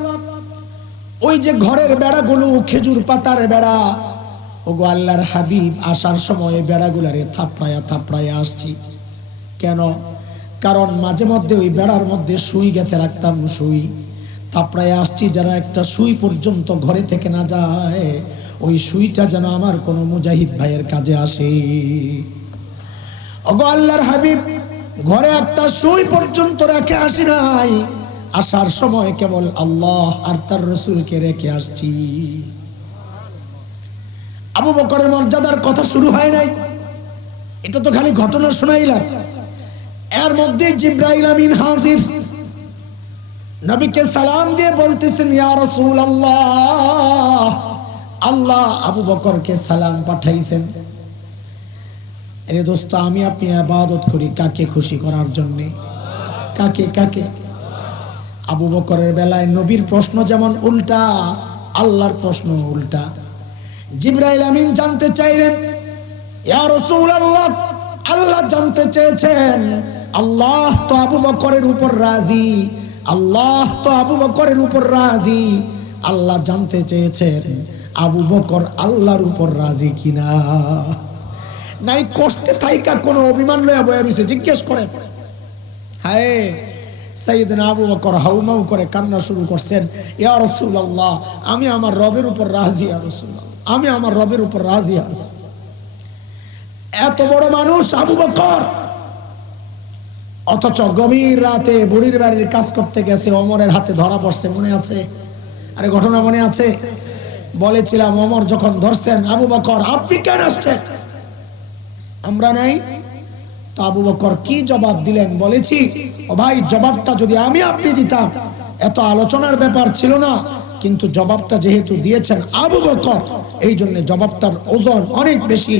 ওই যে ঘরের বেড়াগুলো খেজুর পাতার বেড়া, ওগো আল্লাহর হাবিব, আসার সময় বেড়াগুলারে থাপড়ায়া থাপড়ায়া আসছি। কেন? কারণ মাঝে মধ্যে ওই বেড়ার মধ্যে সুই গেঁথে রাখতাম, সুই থাপড়ায়া আসছি যারা একটা সুই পর্যন্ত ঘরে থেকে না যায়, ওই সুইটা যেন আমার কোনো মুজাহিদ ভাইয়ের কাজে আসে। ওগো আল্লাহর হাবিব, ঘরে একটা সুই পর্যন্ত রেখে আসি নাই, আসার সময় কেবল আল্লাহ আর তার রাসূলকে রেখে আসছি। আবু বকরের মর্যাদার কথা শুরু হয় নাই, এটা তো খালি ঘটনা শোনাইলাম। এর মধ্যে জিবরাইল আমিন হাজির, নবীকে সালাম দিয়ে বলতেছেন, ইয়া রাসূলুল্লাহ, আল্লাহ আবু বকরকে সালাম পাঠাইছেন। আরে দোস্ত, আমি আপনি ইবাদত করি কাকে খুশি করার জন্য? কাকে? কাকে? আবু বকরের বেলায় নবীর প্রশ্ন যেমন উল্টা, আল্লাহর প্রশ্ন উল্টা। জিবরাইল আমিন জানতে চাইলেন, ইয়া রাসূলুল্লাহ, আল্লাহ জানতে চেয়েছেন, আল্লাহ তো আবু বকরের উপর রাজি, আল্লাহ তো আবু বকরের উপর রাজি, আল্লাহ জানতে চেয়েছেন আবু বকর আল্লাহর উপর রাজি কিনা। নাই কষ্টে থাইকা কোনো অভিমান লয়া বয়া রইছে, জিজ্ঞেস করে। হায়, সাইয়েদনা আবু বকর হাউমাউ করে কান্না শুরু করছেন, ইয়া রাসূলুল্লাহ, আমি আমার রবের উপর রাজি, ইয়া রাসূলুল্লাহ। আমি আমার রবের উপর রাজি আছি। এত বড় মানুষ আবু বকর, অথচ গভীর রাতে বুড়ির বাড়ির কাজ করতে গেছে, ওমরের হাতে ধরা পড়ছে। মনে আছে? আরে ঘটনা মনে আছে? বলেছিলাম ওমর যখন ধরছেন, আবু বকর আপনি কেন আসছেন? আমরা নাই তো আবু বকর কি জবাব দিলেন বলেছি। ও ভাই, জবাবটা যদি আমি আপনি দিতাম এত আলোচনার ব্যাপার ছিল না, কিন্তু জবাবটা যেহেতু দিয়েছেন আবু বকর, এই জন্য জবাবটার ওজন অনেক বেশি।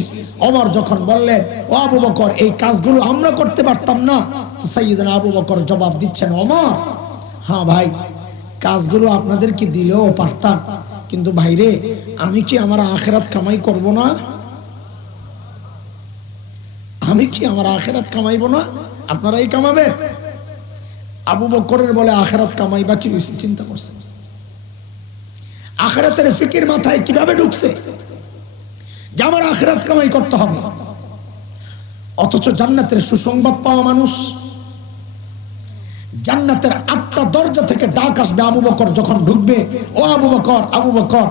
ওমর যখন বললেন, ও আবু বকর এই কাজগুলো আমরা করতে পারতাম না, তো সাইয়েদনা আবু বকর জবাব দিচ্ছেন, ওমর হ্যাঁ ভাই, কাজগুলো আপনাদেরকে দিলেও পারতাম, কিন্তু ভাইরে আমি কি আমার আখিরাত কামাই করব না? আমি কি আমার আখিরাত কামাইব না? আপনারাই কামাবেন। আবু বকরের বলে আখিরাত কামাইবা কি রয়েছে চিন্তা করছে। আখিরাতের ফিকির মাথায় কিভাবে ঢুকছে যে আমার আখিরাত কামাই করতে হবে। অথচ জান্নাতের সুসংবাদ পাওয়া মানুষ, জান্নাতের 8টা দরজা থেকে ডাক আসবে। আবু বকর যখন ঢুকবে, ও আবু বকর, আবু বকর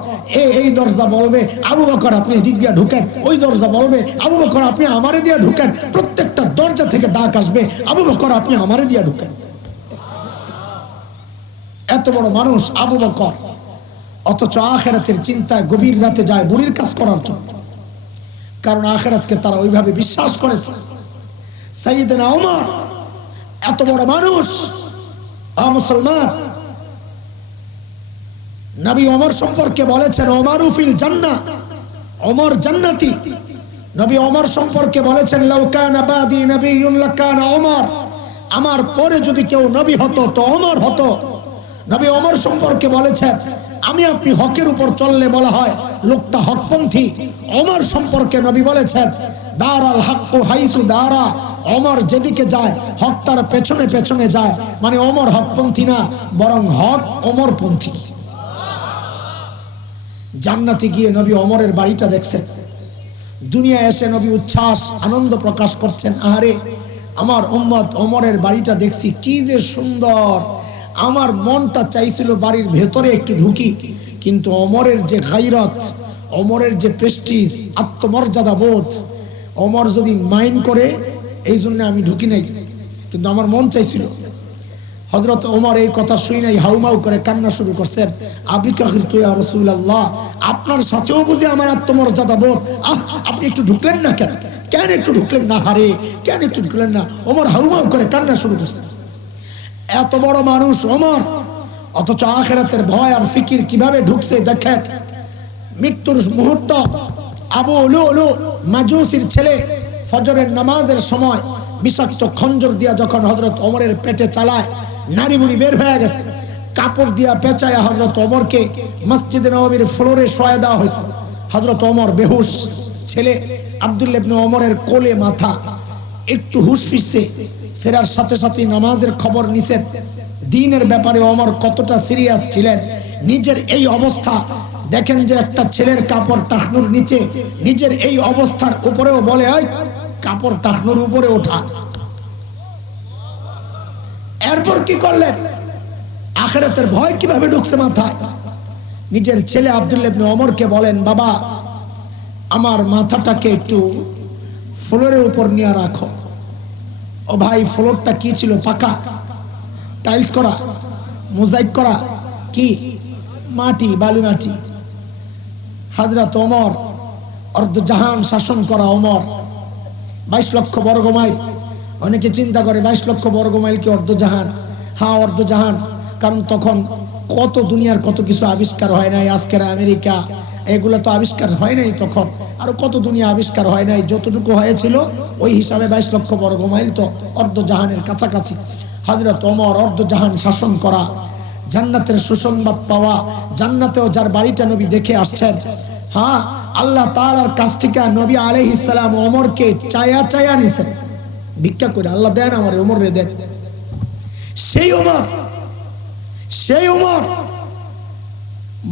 এই দরজা বলবে, আবু বকর আপনি এদিক দিয়ে ঢুকেন। ওই দরজা বলবে, আবু বকর আপনি আমারে দিয়ে ঢুকেন। প্রত্যেকটা দরজা থেকে ডাক আসবে, আবু বকর আপনি আমারে দিয়ে ঢুকেন। এত বড় মানুষ আবু বকর, অথচ আখিরাতের চিন্তায় গভীর রাতে যায় বুড়ির কাজ করার জন্য, কারণ আখিরাতকে তারা ওইভাবে বিশ্বাস করেছে। সাইয়েদনা ওমর এত বড় মানুষ, মুসলমান, নবী ওমর সম্পর্কে বলেছেন ওমরু ফিল জান্নাহ, ওমর জান্নাতি। নবী ওমর সম্পর্কে বলেছেন লাউ কানা বাদি নবিয়্যুন লাকানা ওমর, আমার পরে যদি কেউ নবী হতো তো ওমর হতো। নবী ওমর সম্পর্কে বলেছেন আমি আপনি হকের উপর চললে বলা হয় লোকটা হকপন্থী। ওমর সম্পর্কে নবী বলেছেন দারাল হাক্কু হাইসু দারা, ওমর যেদিকে যায় হক তার পেছনে পেছনে যায়। মানে ওমর হকপন্থী না, বরং হক ওমরপন্থী। জান্নাতে গিয়ে নবী ওমরের বাড়িটা দেখছেন, দুনিয়া এসে নবী উচ্ছ্বাস আনন্দ প্রকাশ করছেন, আহারে আমার উম্মত ওমরের বাড়িটা দেখছি কি যে সুন্দর। আমার মনটা চাইছিল বাড়ির ভেতরে একটু ঢুকি, কিন্তু ওমরের যে গায়রত, ওমরের যে প্রেস্টিজ, আত্মমর্যাদা বোধ, ওমর যদি মাইন্ড করে এই জন্য আমি ঢুকি নাই, কিন্তু আমার মন চাইছিল। হযরত ওমর এই কথা শুই নাই হাউমাউ করে কান্না শুরু করছেন, আবিকা হিরতু ইয়া রাসূলুল্লাহ, আপনার সাথেও বুঝি আমার আত্মমর্যাদা বোধ, আপনি একটু ঢুকলেন না কেন? কেন একটু ঢুকলেন না? হারে কেন একটু ঢুকলেন না? ওমর হাউমাউ করে কান্না শুরু করছে। এত বড় মানুষ ওমর, অথচ আখিরাতের ভয় আর ফিকির কিভাবে ঢুকছে দেখেন। মৃত্যুর মুহূর্ত, আবু লুলু মাজুসির ছেলে ফজরের নামাজের সময় বিষাক্ত খঞ্জর দিয়া যখন হযরত ওমরের পেটে চালায়, নারী বুড়ি বের হয়ে গেছে, কাপড় দিয়া পেঁচায়া হযরত ওমরকে মসজিদে নববীর ফ্লোরে শোয়া দেওয়া হয়েছে। হযরত ওমর বেহুশ, ছেলে আব্দুল্লাহ ইবনে ওমরের কোলে মাথা, একটু হুশ ফিরছে, ফেরার সাথে সাথে নামাজের খবর নিছেন। দ্বীনের ব্যাপারে ওমর কতটা সিরিয়াস ছিলেন। নিজের এই অবস্থা দেখেন যে একটা ছেলের কাপড় টাকনুর নিচে, নিজের এই অবস্থার উপরেও বলে ওই কাপড় টাকনুর উপরে ওঠা। এরপর কি করলেন? আখিরাতের ভয় কিভাবে ঢুকছে মাথায়। নিজের ছেলে আব্দুল্লাহ ইবনে ওমরকে বলেন, বাবা আমার মাথাটাকে একটু ফ্লোরের উপর নিয়ে রাখো। ও ভাই, ফ্লোরটা কি ছিল? পাকা, টাইলস করা, মোজাইক করা, কি মাটি, বালু মাটি। হযরত ওমর, অর্ধজাহান শাসন করা ওমর, 22 লক্ষ বর্গ মাইল। অনেকে চিন্তা করে 22 লক্ষ বর্গ মাইল কি অর্ধজাহান? হ্যাঁ অর্ধজাহান, কারণ তখন কত দুনিয়ার কত কিছু আবিষ্কার হয় নাই। আজকের আমেরিকা এগুলো তো আবিষ্কার হয় নাই, তখন আরো কত দুনিয়া আবিষ্কার হয় নাই। যতটুকু হয়েছিল ওই হিসাবে 22 লক্ষ বর্গ মাইল তো অর্ধজাহানের কাছাকাছি। হযরত ওমর অর্ধজাহান শাসন করা, জান্নাতের সুসংবাদ পাওয়া, জান্নাতেও যার বাড়িটা নবী দেখে আসছেন। হ্যাঁ, আল্লাহ তাআলার কাছ থেকে নবী আলাইহিস সালাম ওমরকে চায়া চায়া নিছেন, ভিক্ষা করে, আল্লাহ দেন আমার ওমর রে দেন। সেই ওমর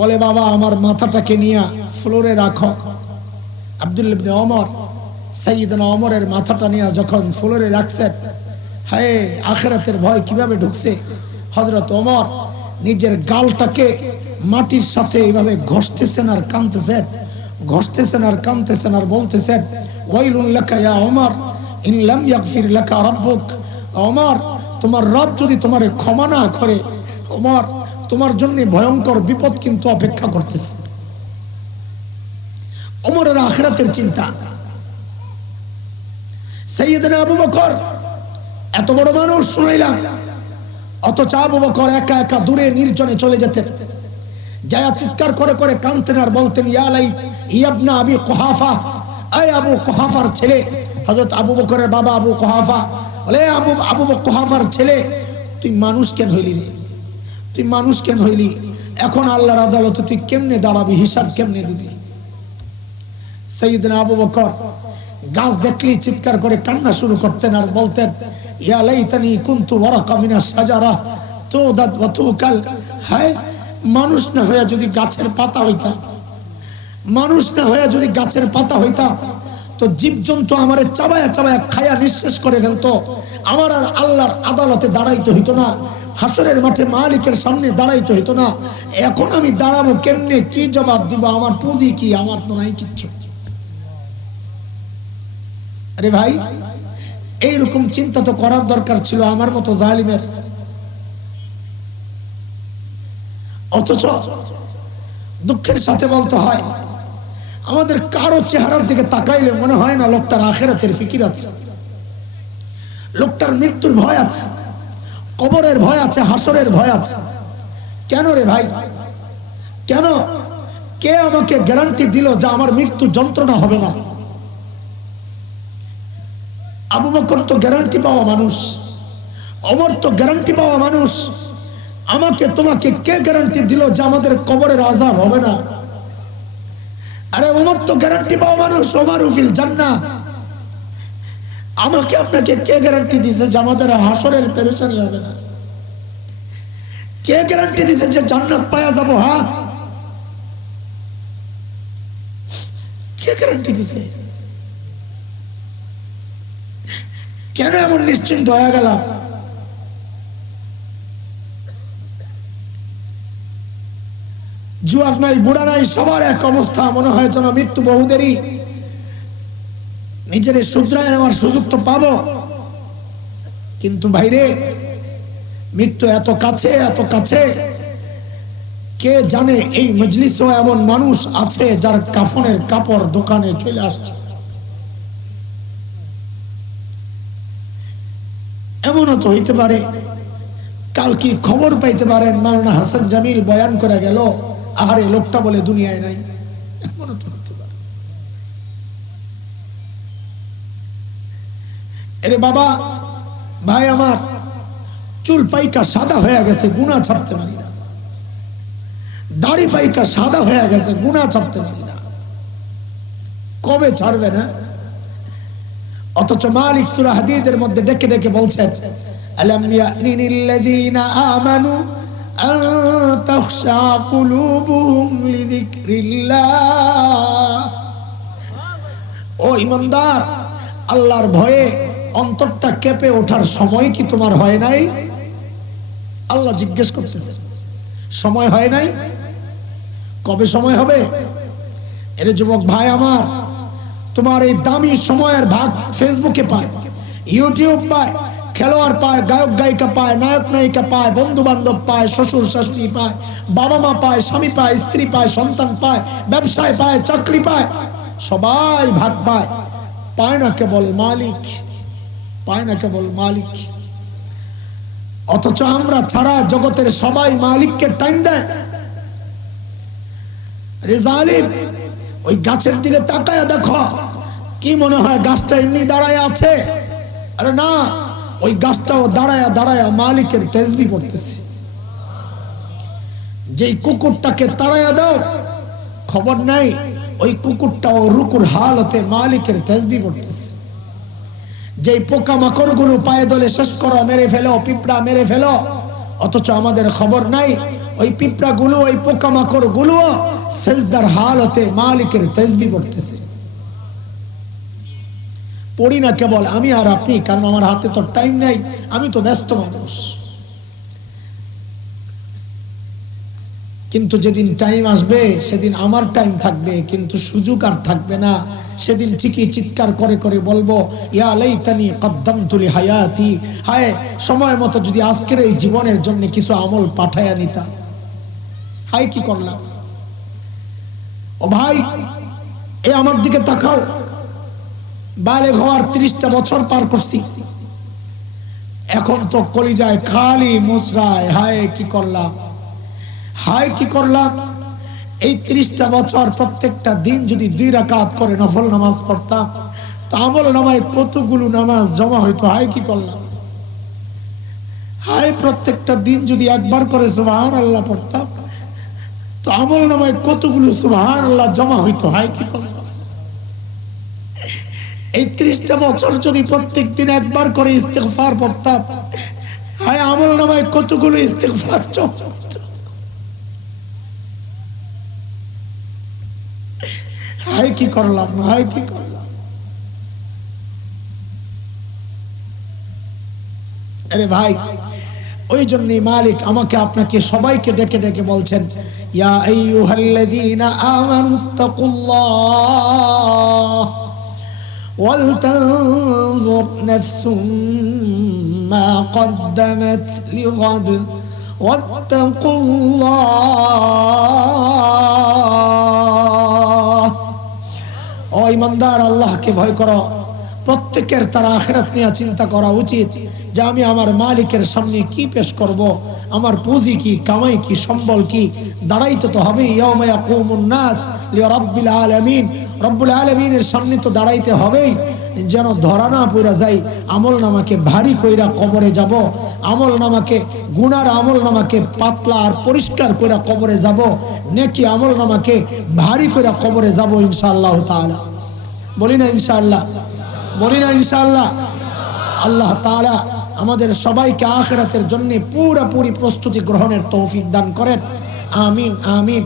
বলে, বাবা আমার মাথাটাকে নিয়ে ফ্লোরে রাখো। আব্দুল্লাহ ইবনে ওমর সাইয়েদনা ওমরের মাথাটা নিয়ে যখন ফ্লোরে রাখছেন, হায় আখিরাতের ভয় কিভাবে ঢুকছে। হযরত ওমর নিজের গালটাকে মাটির সাথে এইভাবে ঘষতেছেন আর কাঁদতেছেন। ঘষতেছেন আর কাঁদতেছেন আর বলতেছেন, ওয়াইলুন লাকা ইয়া ওমর ইন লাম ইয়াগফির লাকা রাব্বুক। ওমর, তোমার রব যদি তোমারে ক্ষমা না করে, ওমর তোমার জন্য ভয়ঙ্কর বিপদ কিন্তু অপেক্ষা করতেছে। ওমরের আখিরাতের চিন্তা। সাইয়েদনা আবু বকর এত বড় মানুষ শুনাইলাম, অথচ আবু বকর একা একা দূরে নির্জনে চলে যেতেন, যায়া চিৎকার করে করে কাঁদতেন আর বলতেন, ইয়া লাইত ইবনা আবি কুহাফা, আয় আবু কুহাফার ছেলে। হযরত আবু বকরের বাবা আবু কুহাফা বলে, আবু কুহাফার ছেলে, তুই মানুষ কেন হইলি রে? তুই মানুষ কেন হইলি? এখন আল্লাহর আদালতে তুই কেমনে দাঁড়াবি? হিসাব কেমনে দিবি? সাইয়েদনা আবু বকর গাছ দেখলেই চিৎকার করে কান্না শুরু করতেন আর বলতেন, ইয়া লাইতানি কুনতু ওয়ারাকা মিনাশ শাজারা তুদাদ ওয়া তুকাল। হায়, মানুষ না হয়ে যদি গাছের পাতা হইতাম, মানুষ না হয়ে যদি গাছের পাতা হইতাম, তো জীবজন্তু আমারে চাবায়া চাবায়া খায়া নিঃশেষ করে ফেলতো, আমার আর আল্লাহর আদালতে দাঁড়াইতে হইতো না, হাসরের মাঠে মালিকের সামনে দাঁড়াইতে হইতো না। এখন আমি দাঁড়াবো কেমনে? কি জবাব দিব? আমার পুঁজি কি? আমার তো নাই কিচ্ছু। আরে ভাই, এইরকম চিন্তা তো করার দরকার ছিল আমার মতো জালিমের। অথচ দুঃখের সাথে বলতে হয়, আমাদের কারো চেহারার দিকে তাকাইলে মনে হয় না লোকটার আখিরাতের ফিকির আছে, লোকটার মৃত্যুর ভয় আছে, কবরের ভয় আছে, হাসরের ভয় আছে। কেন রে ভাই? কেন? কে আমাকে গ্যারান্টি দিল যে আমার মৃত্যু যন্ত্রণা হবে না? আবু বকর তো গ্যারান্টি পাওয়া মানুষ, ওমর তো গ্যারান্টি পাওয়া মানুষ। আমাকে তোমাকে কে গ্যারান্টি দিল যে আমাদের কবরের আযাব হবে না? আরে ওমর তো গ্যারান্টি পাওয়া মানুষ, ওমরু ফিল জান্নাহ। আমাকে আপনাকে কে গ্যারান্টি দিয়েছে যে আমাদের হাসরের পেরেশানি হবে না? কে গ্যারান্টি দিয়েছে যে জান্নাত পাওয়া যাব? হ্যাঁ, কে গ্যারান্টি দিয়েছে? কেন এমন নিশ্চিন্ত হয়ে গেলাম? জুয়ার নাই, বুড়া নাই, সবার এক অবস্থা। মনে হয় যেন মৃত্যু বহু দেরি, নিজের শুধরায় নেওয়ার সুযোগ তো পাবো, কিন্তু ভাইরে মৃত্যু এত কাছে, এত কাছে। কে জানে এই মজলিসেও এমন মানুষ আছে যার কাফনের কাপড় দোকানে চলে আসছে। এমনও তো হইতে পারে কাল কি খবর পাইতে পারেন মাওলানা হাসান জামিল বয়ান করে গেল, আহারে লোকটা বলে দুনিয়ায় নাই। এমনও তো হইতে পারে। এরে বাবা, ভাই আমার, চুল পাইকা সাদা হয়ে গেছে, গুনাহ ছাড়তে পারি না। দাড়ি পাইকা সাদা হয়ে গেছে, গুনাহ ছাড়তে পারি না। কবে ছাড়বে না? অথচ মালিক সূরা হাদীদের মধ্যে ডেকে ডেকে বলছেন, আলাম ইয়ানিনিল্লাযীনা আমানু আন তাখশা কুলুবুহুম লিযিকরিল্লাহ। ও ঈমানদার, আল্লাহর ভয়ে অন্তরটা কেঁপে ওঠার সময় কি তোমার হয় নাই? আল্লাহ জিজ্ঞেস করতেছে, সময় হয় নাই? কবে সময় হবে? এর যুবক ভাই আমার, তোমার এই দামি সময়ের ভাগ ফেসবুকে পায়, ইউটিউব পায়, খেলোয়াড় পায়, গায়ক গায়িকা পায়, নায়ক নায়িকা পায়, বন্ধু বান্ধব পায়, শ্বশুর শাশুড়ি পায়, বাবা মা পায়, স্বামী পায়, স্ত্রী পায়, সন্তান পায়, ব্যবসায় পায়, চাকরি পায়, সবাই ভাগ পায়। পায় না কেবল মালিক, পায় না কেবল মালিক। অথচ আমরা ছাড়া জগতের সবাই মালিককে টাইম দেয়। রে জালিম, ওই গাছের দিকে তাকায় দেখো, কি মনে হয় গাছটা এমনি দাঁড়ায় আছে? আরে না, ওই গাছটাও দাঁড়ায়া দাঁড়ায়া মালিকের তাসবিহ পড়তেছে। যেই কুকুরটাকে তাড়ায়া দাও, খবর নাই ওই কুকুরটাও রুকুর হালতে মালিকের তাসবিহ পড়তেছে। যেই পোকা মাকড় গুলো পায়ে দলে শেষ করো, মেরে ফেলো, পিঁপড়া মেরে ফেলো, অথচ আমাদের খবর নাই ওই পিঁপড়া গুলো, ওই পোকা মাকড় গুলো সেজদার হালতে মালিকের তাসবিহ পড়তেছে। পড়ি না কেবল আমি আর আপনি, কারণ আমার হাতে তো টাইম নাই, আমি তো ব্যস্ত মানুষ। কিন্তু যেদিন টাইম আসবে সেদিন আমার টাইম থাকবে, কিন্তু সুযোগ আর থাকবে না। সেদিন ঠিকই চিৎকার করে করে বলবো, ইয়া লাইতানি কদ্দামতু লিহায়াতি, হায় সময় মতো যদি আজকের এই জীবনের জন্য কিছু আমল পাঠায়া নিতাম। হায় কি করলাম। ও ভাই, এ আমার দিকে তাকাও, বালেগ হওয়ার 30টা বছর পার করছি, এখন তো কলিজায় খালি মুচড়ায়, হায় কি করলাম, হায় কি করলাম। এই 30টা বছর প্রত্যেকটা দিন যদি 2 রাকাত করে নফল নামাজ পড়তাম, তো আমল নামায় কতগুলো নামাজ জমা হইতো। হায় কি করলাম। হায় প্রত্যেকটা দিন যদি একবার করে সুবহানাল্লাহ পড়তাম, তো আমল নামায় কতগুলো সুবহানাল্লাহ জমা হইতো। হায় কি করলাম। এই 30টা বছর যদি প্রত্যেক দিন একবার করে ইস্তিগফার পড়তাম, হায় আমল নামায় কতগুলো ইস্তিগফার জমা হইতো। হায় কি করলাম, হায় কি করলাম। আরে ভাই, ওই জন্যই মালিক আমাকে আপনাকে সবাইকে ডেকে ডেকে বলছেন, ইয়া আইয়ুহাল্লাযীনা আমানুত্তাকুল্লাহ ওয়াল তানজুর নাফসুম মা কদ্দামাত লিগাদ ওয়াত্তাকুল্লাহ। ও ইমানদার, আল্লাহকে ভয় করো। প্রত্যেকের তার আখিরাত নিয়ে চিন্তা করা উচিত যে আমি আমার মালিকের সামনে কি পেশ করব, আমার পুঁজি কি, কামাই কি, সম্বল কি। দাঁড়াইতে তো হবে ইয়াউমা ইয়াকুমুন নাস লিরাব্বিল আলামিন, রব্বুল আলামিনের সামনে তো দাঁড়াইতে হবেই, যেন ধরা না পড়া যায়। আমল নামাকে ভারী কইরা কবরে যাব, আমল নামাকে, গুনার আমল নামাকে পাতলা আর পরিষ্কার কইরা কবরে যাব, নেকি আমল নামাকে ভারী কইরা কবরে যাব ইনশাআল্লাহ তাআলা। বলি না ইনশাআল্লাহ, বলি না ইনশাআল্লাহ। আল্লাহ তাআলা আমাদের সবাইকে আখিরাতের জন্য পুরোপুরি প্রস্তুতি গ্রহণের তৌফিক দান করেন। আমিন আমিন।